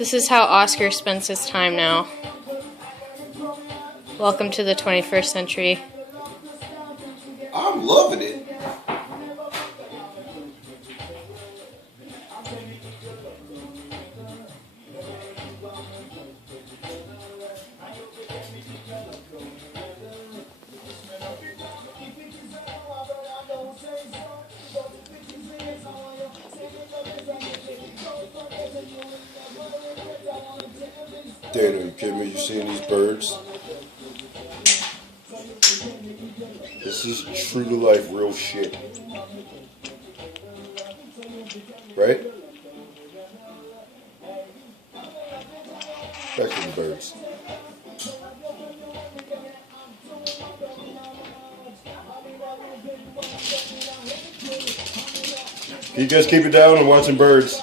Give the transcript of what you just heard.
This is how Oscar spends his time now. Welcome to the 21st century. I'm loving it. Dana, you kidding me? You seeing these birds? This is true to life, real shit. Right? Back to the birds. Can you guys keep it down? I'm watching birds.